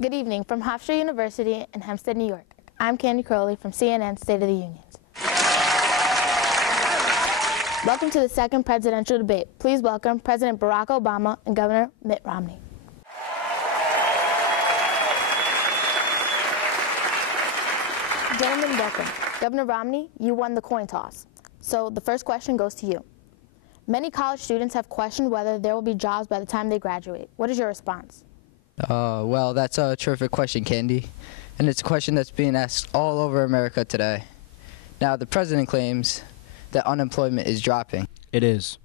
Good evening from Hofstra University in Hempstead, New York. I'm Candy Crowley from CNN State of the Unions. Welcome to the second presidential debate. Please welcome President Barack Obama and Governor Mitt Romney. Gentlemen, welcome. Governor Romney, you won the coin toss. So the first question goes to you. Many college students have questioned whether there will be jobs by the time they graduate. What is your response? Well, that's a terrific question, Candy. And it's a question that's being asked all over America today. Now, the president claims that unemployment is dropping. It is.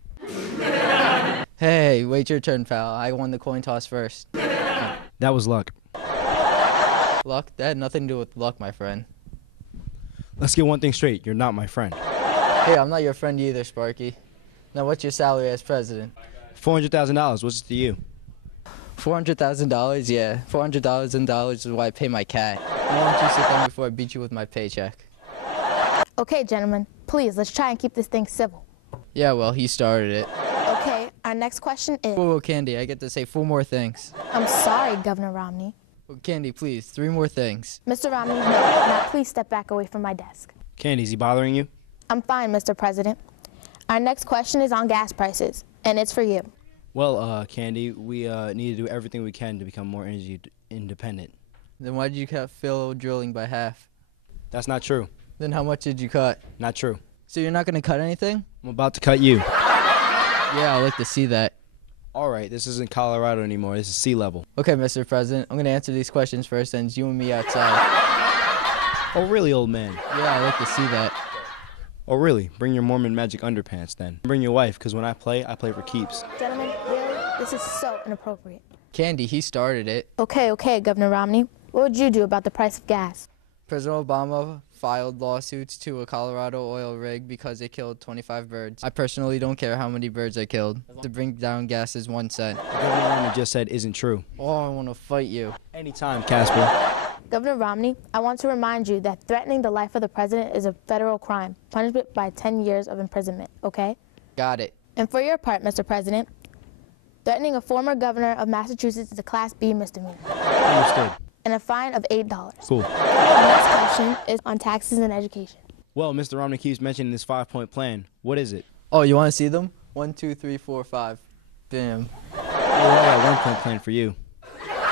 Hey, wait your turn, pal. I won the coin toss first. That was luck. Luck? That had nothing to do with luck, my friend. Let's get one thing straight. You're not my friend. Hey, I'm not your friend either, Sparky. Now, what's your salary as president? $400,000. What's it to you? $400,000? Yeah, $400,000 is why I pay my cat. Why don't you sit down before I beat you with my paycheck? Okay, gentlemen, please, let's try and keep this thing civil. Yeah, well, he started it. Okay, our next question is... Whoa, Candy, I get to say 4 more things. I'm sorry, Governor Romney. Oh, Candy, please, 3 more things. Mr. Romney, no. Now please step back away from my desk. Candy, is he bothering you? I'm fine, Mr. President. Our next question is on gas prices, and it's for you. Well, Candy, we need to do everything we can to become more energy independent. Then why did you cut fill drilling by half? That's not true. Then how much did you cut? Not true. So you're not going to cut anything? I'm about to cut you. Yeah, I'd like to see that. All right, this isn't Colorado anymore. This is sea level. Okay, Mr. President, I'm going to answer these questions first, and it's you and me outside. Oh, really, old man? Yeah, I'd like to see that. Oh, really? Bring your Mormon magic underpants, then. Bring your wife, because when I play for keeps. Gentlemen, really? This is so inappropriate. Candy, he started it. Okay, Governor Romney. What would you do about the price of gas? President Obama filed lawsuits to a Colorado oil rig because it killed 25 birds. I personally don't care how many birds I killed. To bring down gas is 1 cent. What Governor Romney just said isn't true. Oh, I want to fight you. Anytime, Casper. Governor Romney, I want to remind you that threatening the life of the president is a federal crime, punishment by 10 years of imprisonment, okay? Got it. And for your part, Mr. President, threatening a former governor of Massachusetts is a Class B misdemeanor. Understood. And a fine of $8. Cool. Our next question is on taxes and education. Well, Mr. Romney keeps mentioning this 5-point plan. What is it? Oh, you want to see them? 1, 2, 3, 4, 5. Bam. Oh, I got a 1-point plan for you.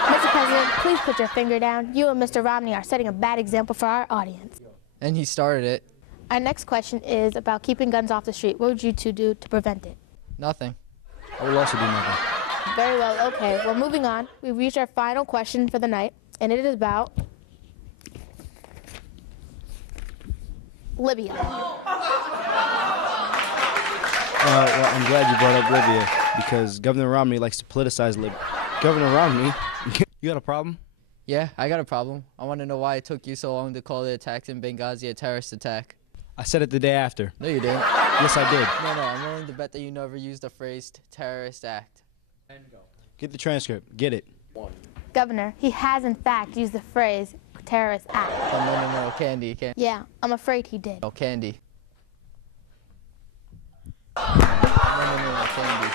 Mr. President, please put your finger down. You and Mr. Romney are setting a bad example for our audience. And he started it. Our next question is about keeping guns off the street. What would you two do to prevent it? Nothing. I will also do nothing. Very well, okay. Well, moving on, we've reached our final question for the night, and it is about Libya. Well, I'm glad you brought up Libya, because Governor Romney likes to politicize Libya. Governor Romney, you got a problem? Yeah, I got a problem. I want to know why it took you so long to call the attacks in Benghazi a terrorist attack. I said it the day after. No, you didn't. Yes, I did. No, I'm willing to bet that you never used the phrase terrorist act. Get the transcript. Get it. Governor, he has in fact used the phrase terrorist act. Oh, no, Candy. Yeah, I'm afraid he did. Oh, Candy. No, Candy.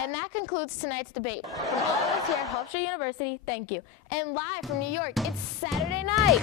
And that concludes tonight's debate. From all of us here at Hofstra University, thank you. And live from New York, it's Saturday night.